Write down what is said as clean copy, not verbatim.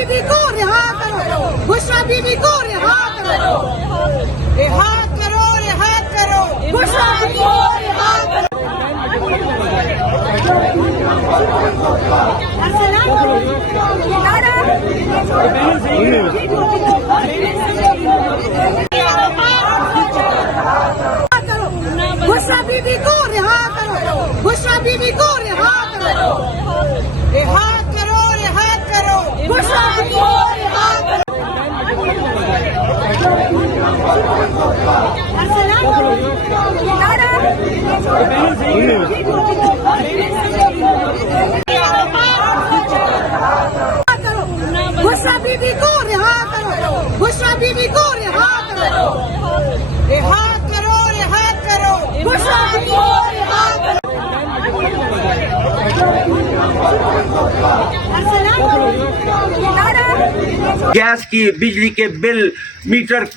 Be be کو رہا کرو، بشرا بی بی کو رہا کرو، رہا کرو، رہا کرو، بشرا بی بی کو رہا کرو۔ السلام بشرا بی بی کو رہا کرو، بشرا بی بی کو رہا کرو، رہا کرو، رہا کرو، بشرا بی بی کو رہا کرو۔ السلام بشرا بی بی کو رہا کرو، بشرا بی بی کو رہا کرو، رہا کرو، رہا کرو، بشرا بی بی کو رہا کرو۔ گیس کی بجلی کے بل میٹر